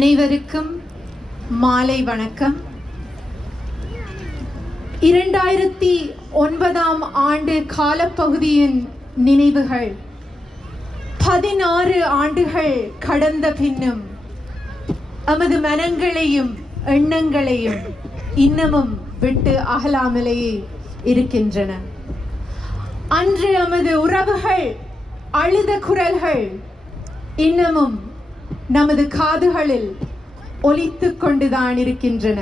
அனைவருக்கும் மாலை வணக்கம். இரண்டாயிரத்தி ஒன்பதாம் ஆண்டு காலப்பகுதியின் நினைவுகள். பதினாறு ஆண்டுகள் கடந்த பின்னும் நமது மனங்களையும் எண்ணங்களையும் இன்னமும் விட்டு அகலாமலேயே இருக்கின்றன. அன்று நமது உறவுகள் அழுத குரல்கள் இன்னமும் நமது காதுகளில் ஒலித்துக் கொண்டுதான் இருக்கின்றன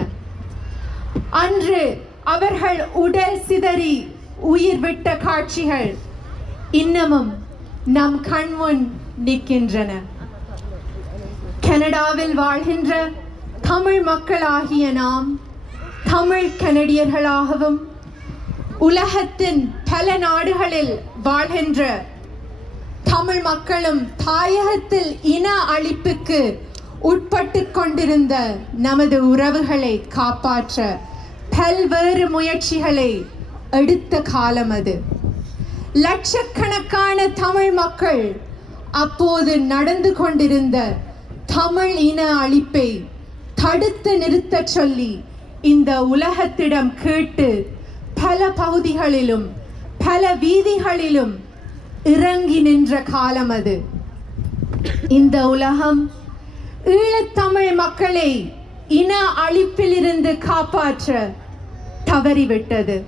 அன்று அவர்கள் உடல் சிதறி உயிர் விட்ட காட்சிகள் இன்னமும் நம் கண்முன் நிற்கின்றன. கனடாவில் வாழ்கின்ற தமிழ் மக்களாகிய நாம் தமிழ் கனடியர்களாகவும் உலகத்தின் பல நாடுகளில் வாழ்கின்ற தமிழ் மக்களும் தாயகத்தில் இன அழிப்புக்கு உட்பட்டு கொண்டிருந்த நமது உறவுகளை காப்பாற்ற பல்வேறு முயற்சிகளை எடுத்த காலம் அது. லட்சக்கணக்கான தமிழ் மக்கள் அப்போது நடந்து கொண்டிருந்த தமிழ் இன அழிப்பை தடுத்து நிறுத்தச் சொல்லி இந்த உலகத்திடம் கேட்டு பல பகுதிகளிலும் பல வீதிகளிலும் இறங்கி நின்ற காலம் அது. இந்த உலகம் ஈழத்தமிழ் மக்களை இன அழிப்பிலிருந்து காப்பாற்ற தவறிவிட்டது.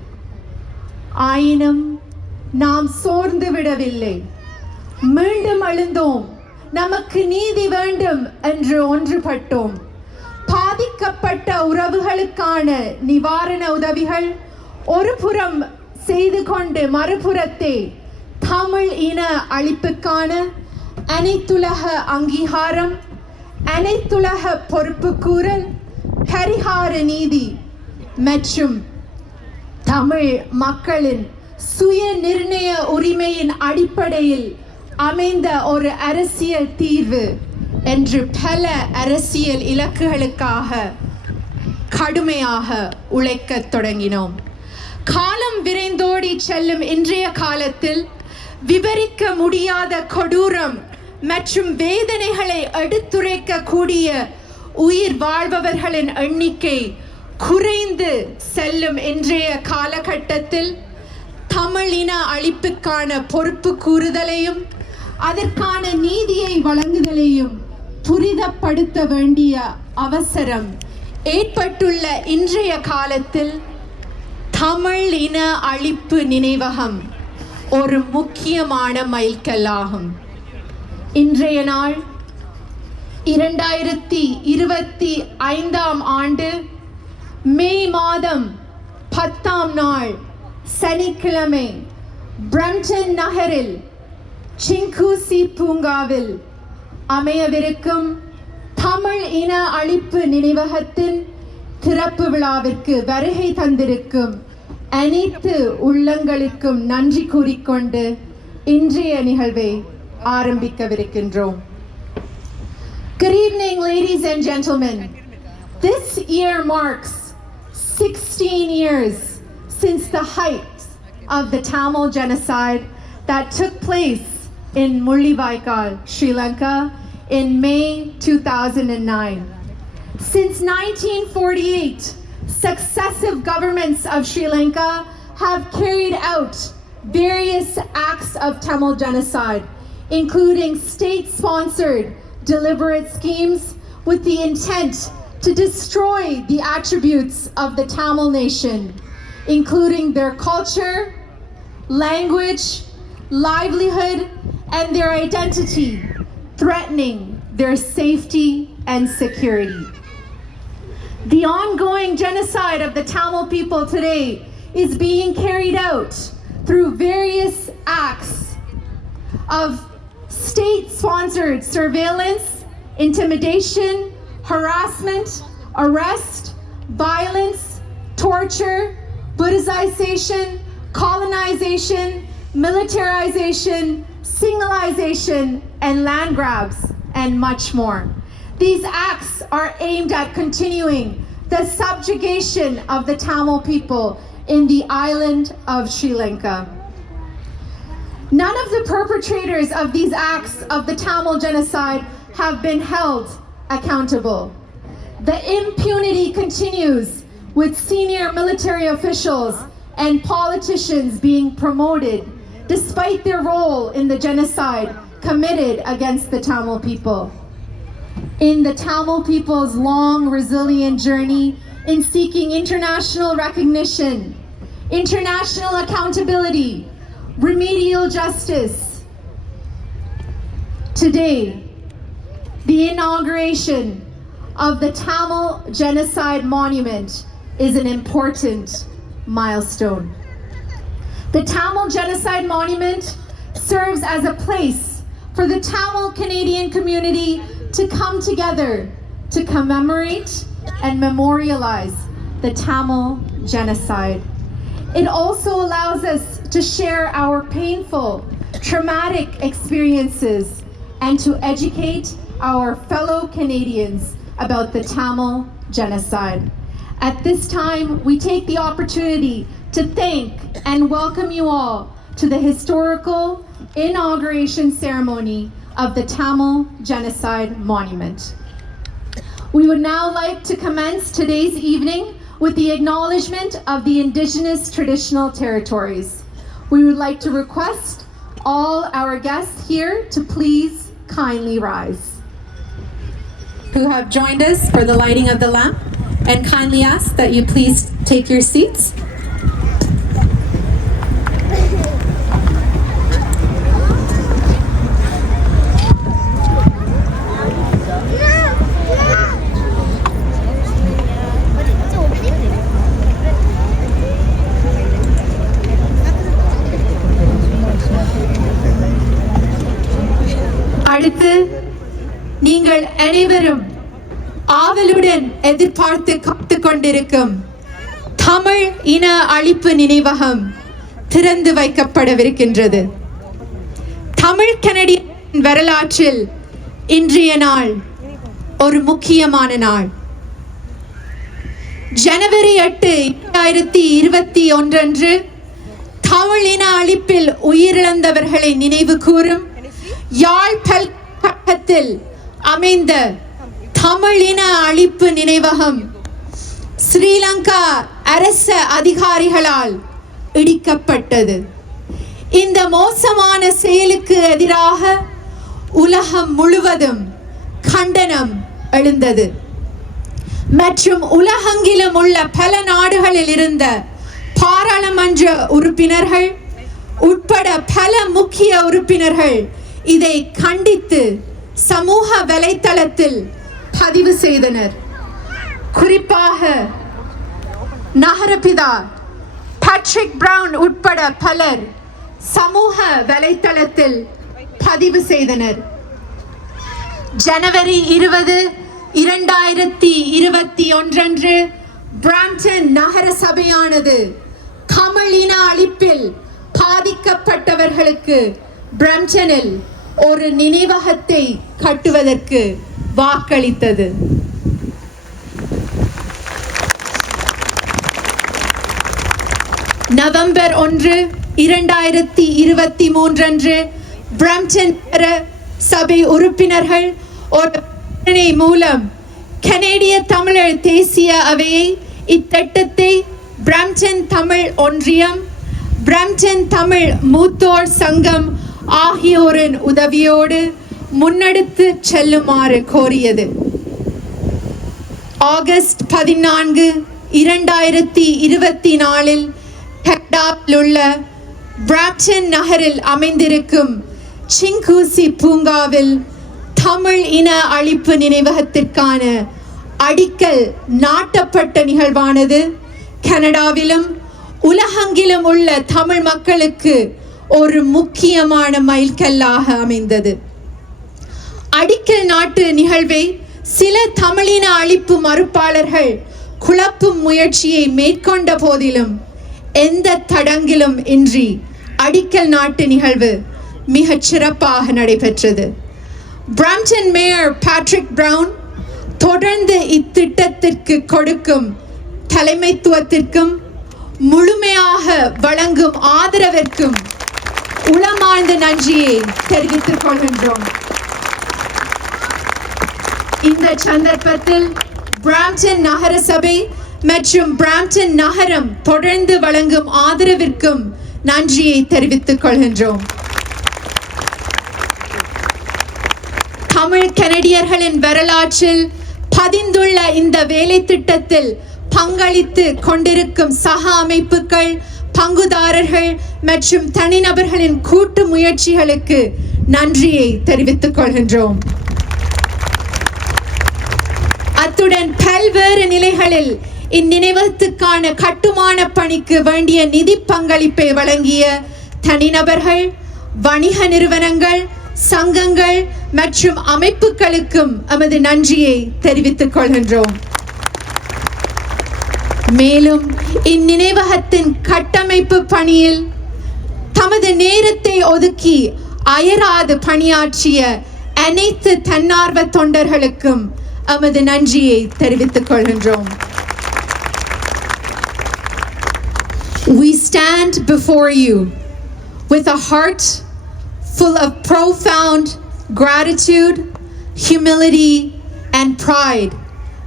ஆயினும் நாம் சோர்ந்து விடவில்லை. மீண்டும் எழுந்தோம் நமக்கு நீதி வேண்டும் என்று ஒன்றுபட்டோம். பாதிக்கப்பட்ட உறவுகளுக்கான நிவாரண உதவிகள் ஒரு புறம் செய்து கொண்டு மறுபுறத்தை தமிழ் இன அழிப்புக்கான அனைத்துலக அங்கீகாரம் அனைத்துலக பொறுப்புக்கூறல் பரிகார நீதி மற்றும் தமிழ் மக்களின் சுய நிர்ணய உரிமையின் அடிப்படையில் அமைந்த ஒரு அரசியல் தீர்வு என்று பல அரசியல் இலக்குகளுக்காக கடுமையாக உழைக்கத் தொடங்கினோம். காலம் விரைந்தோடி செல்லும் இன்றைய காலத்தில் விவரிக்க முடியாத கொடூரம் மற்றும் வேதனைகளை எடுத்துரைக்கக்கூடிய உயிர் வாழ்பவர்களின் எண்ணிக்கை குறைந்து செல்லும் இன்றைய காலகட்டத்தில் தமிழ் இன அழிப்புக்கான பொறுப்பு கூறுதலையும் அதற்கான நீதியை வழங்குதலையும் துரிதப்படுத்த வேண்டிய அவசரம் ஏற்பட்டுள்ள இன்றைய காலத்தில் தமிழ் இன அழிப்பு நினைவகம். ஒரு முக்கியமான மைல்கல்லாகும். இன்றைய நாள் இரண்டாயிரத்தி இருபத்தி ஐந்தாம் ஆண்டு மே மாதம் பத்தாம் நாள் சனிக்கிழமை பிரம்டன் நகரில் சிங்கூசி பூங்காவில் அமையவிருக்கும் தமிழ் இன அழிப்பு நினைவகத்தின் திறப்பு விழாவிற்கு வருகை தந்திருக்கும் அனைத்து உள்ளங்களுக்கும் நன்றி கூறிக்கொண்டு இன்றைய நிகழ்வை ஆரம்பிக்கவிருக்கின்றோம் Good evening, ladies and gentlemen. This year marks 16 years since the height of the Tamil genocide that took place in Mullivaikkal, Sri Lanka in May 2009. Since 1948, successive governments of Sri Lanka have carried out various acts of Tamil genocide, including state sponsored deliberate schemes with the intent to destroy the attributes of the Tamil nation, including their culture, language, livelihood, and their identity, threatening their safety and security. The ongoing genocide of the Tamil people today is being carried out through various acts of state sponsored surveillance, intimidation, harassment, arrest, violence, torture, Buddhization, colonization, militarization, singleization, and land grabs, and much more. These acts are aimed at continuing the subjugation of the Tamil people in the island of Sri Lanka. None of the perpetrators of these acts of the Tamil genocide have been held accountable. The impunity continues with senior military officials and politicians being promoted despite their role in the genocide committed against the Tamil people. In the Tamil people's long, resilient journey in seeking international recognition, international accountability, remedial justice, today, the inauguration of the Tamil Genocide Monument is an important milestone. The Tamil Genocide Monument serves as a place for the Tamil Canadian community to come together to commemorate and memorialize the Tamil genocide. It also allows us to share our painful, traumatic experiences and to educate our fellow Canadians about the Tamil genocide. At this time, we take the opportunity to thank and welcome you all to the historical inauguration ceremony of the Tamil Genocide Monument. We would now like to commence today's evening with the acknowledgement of the Indigenous traditional territories. We would like to request all our guests here to please kindly rise. Who have joined us for the lighting of the lamp and kindly ask that you please take your seats. அனைவரும் ஆவலுடன் எதிர்பார்த்து காத்து கொண்டிருக்கும் தமிழ் இன அழிப்பு நினைவகம் திறந்து வைக்கப்படவிருக்கின்றது. தமிழ் கனடிய வரலாற்றில் இன்றைய நாள் ஒரு முக்கியமான நாள். ஜனவரி எட்டு இரண்டாயிரத்தி இருபத்தி ஒன்றன்று தமிழ் இன அழிப்பில் உயிரிழந்தவர்களை நினைவு கூறும் யாழ் பல்கலைக்கழகத்தில் அமைந்த தமிழின அழிப்பு நினைவகம் ஸ்ரீலங்கா அரச அதிகாரிகளால் இடிக்கப்பட்டது. இந்த மோசமான செயலுக்கு எதிராக உலகம் முழுவதும் கண்டனம் எழுந்தது. மற்றும் உலகெங்கிலும் உள்ள பல நாடுகளில் இருந்த பாராளுமன்ற உறுப்பினர்கள் உட்பட பல முக்கிய உறுப்பினர்கள் இதை கண்டித்து சமூக வலைத்தளத்தில் பதிவு செய்தனர். குறிப்பாக நகரபிதா பேட்ரிக் பிரவுன் உட்பட பலர் சமூக வலைத்தளத்தில் பதிவு செய்தனர். ஜனவரி இருபது இரண்டாயிரத்தி இருபத்தி ஒன்றன்று பிராம்டன் நகர சபையானது கமலின அழிப்பில் பாதிக்கப்பட்டவர்களுக்கு பிரம்டனில் ஒரு நினைவகத்தை கட்டுவதற்கு வாக்களித்தது. நவம்பர் ஒன்று இரண்டாயிரத்தி இருபத்தி மூன்றன்று பிரம்டன் சபை உறுப்பினர்கள் ஒரு மூலம் கனேடிய தமிழர் தேசிய அவையை இத்திட்டத்தை பிரம்டன் தமிழ் ஒன்றியம் பிரம்டன் தமிழ் மூத்தோர் சங்கம் ஆகியோரின் உதவியோடு முன்னெடுத்து செல்லுமாறு கோரியது. ஆகஸ்ட் பதினான்கு இரண்டாயிரத்தி இருபத்தி நாலில் கனடாவில் உள்ள பிராப்டன் நகரில் அமைந்திருக்கும் சிங்கூசி பூங்காவில் தமிழ் இன அழிப்பு நினைவகத்திற்கான அடிக்கல் நாட்டப்பட்ட நிகழ்வானது. கனடாவிலும் உலகெங்கிலும் உள்ள தமிழ் மக்களுக்கு ஒரு முக்கியமான மைல்கல்லாக அமைந்தது. அடிக்கல் நாட்டு நிகழ்வை சில தமிழின அழிப்பு மறுப்பாளர்கள் குழப்பும் முயற்சியை மேற்கொண்ட போதிலும் எந்த தடங்கிலும் இன்றி அடிக்கல் நாட்டு நிகழ்வு மிகச் சிறப்பாக நடைபெற்றது. பிராம்டன் மேயர் பேட்ரிக் பிரவுன் தொடர்ந்து இத்திட்டத்திற்கு கொடுக்கும் தலைமைத்துவத்திற்கும் முழுமையாக வழங்கும் ஆதரவிற்கும் உளமார்ந்த நன்றியை தெரிவித்துக் கொள்கின்றோம். இந்த சந்தர்ப்பத்தில் பிராம்டன் நகர சபை மற்றும் பிராம்டன் நகரம் தொடர்ந்து வழங்கும் ஆதரவிற்கும் நன்றியை தெரிவித்துக் கொள்கின்றோம். தமிழ் கனடியர்களின் வரலாற்றில் பதிந்துள்ள இந்த வேலை திட்டத்தில் பங்களித்து கொண்டிருக்கும் சக அமைப்புகள் பங்குதாரர்கள் மற்றும் தனிநபர்களின் கூட்டு முயற்சிகளுக்கு நன்றியை தெரிவித்துக் கொள்கின்றோம். அத்துடன் பல்வேறு நிலைகளில் இந்நினைவகத்துக்கான கட்டுமான பணிக்கு வேண்டிய நிதி பங்களிப்பை வழங்கிய தனிநபர்கள் வணிக நிறுவனங்கள் சங்கங்கள் மற்றும் அமைப்புகளுக்கும் எமது நன்றியை தெரிவித்துக் கொள்கின்றோம். மேலும் இந்நினைவகத்தின் கட்டமைப்பு பணியில் தமது நேரத்தை ஒதுக்கி அயராது பணியாற்றிய அனைத்து தன்னார்வ தொண்டர்களுக்கும் எமது நன்றியை தெரிவித்துக் கொள்கின்றோம். We stand before you with a heart full of profound gratitude, humility, and pride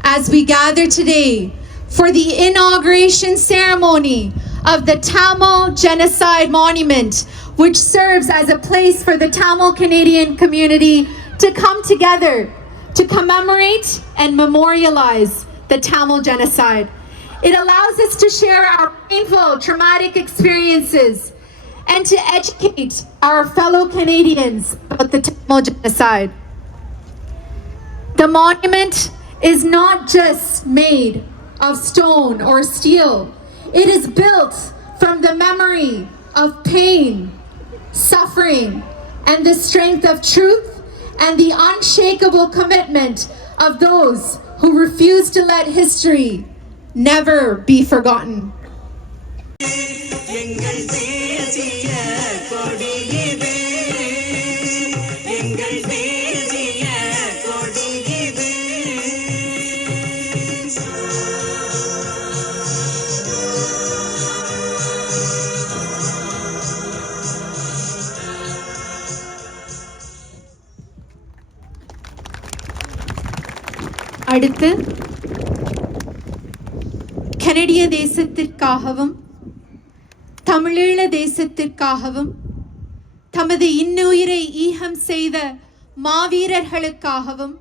as we gather today for the inauguration ceremony of the Tamil Genocide Monument, which serves as a place for the Tamil Canadian community to come together to commemorate and memorialize the Tamil genocide. It allows us to share our painful, traumatic experiences and to educate our fellow Canadians about the Tamil genocide. The monument is not just made of stone or steel, it is built from the memory of pain, suffering, and the strength of truth and the unshakable commitment of those who refuse to let history never be forgotten. எங்கள் தேசிய கொடியிது அடுத்து கனடிய தேசத்திற்காகவும் தமிழீழ தேசத்திற்காகவும் தமது இன்னுயிரை ஈகம் செய்த மாவீரர்களுக்காகவும்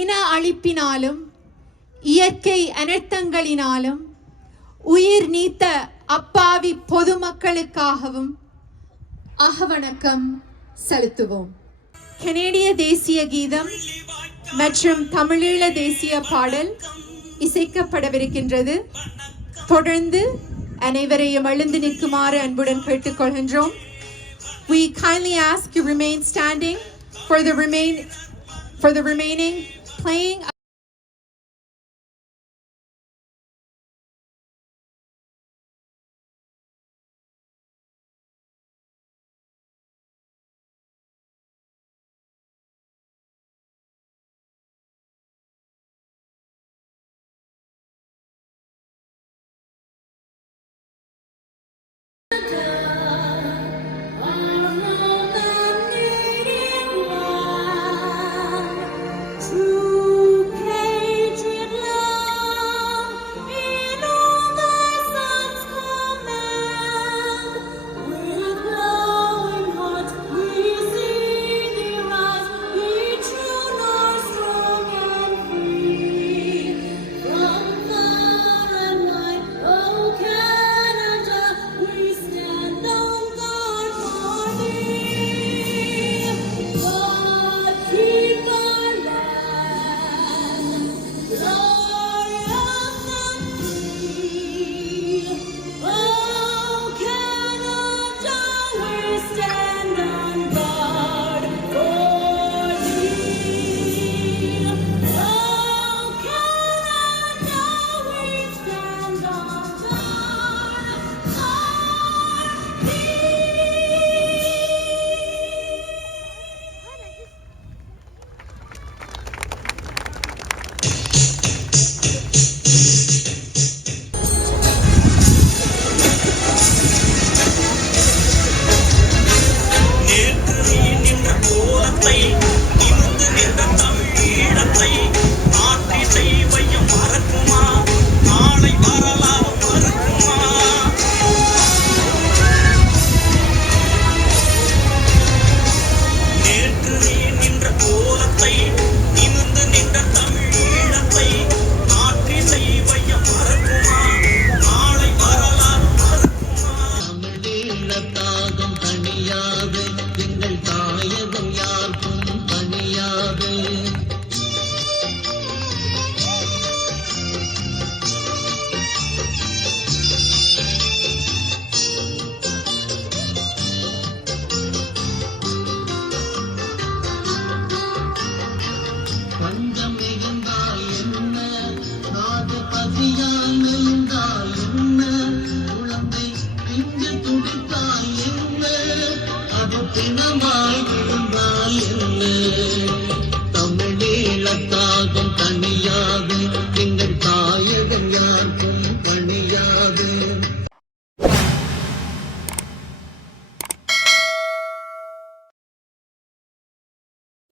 இன அழிப்பினாலும் இயற்கை அனர்த்தங்களினாலும் உயிர் நீத்த அப்பாவி பொதுமக்களுக்காகவும் அகவணக்கம் செலுத்துவோம். கனேடிய தேசிய கீதம் மற்றும் தமிழீழ தேசிய பாடல் இசைக்கப்படவிருக்கின்றது. தொடர்ந்து அனைவரையும் எழுந்து நிற்குமாறு அன்புடன் கேட்டுக்கொள்கின்றோம். We kindly ask you remain standing for the remain for the remaining playing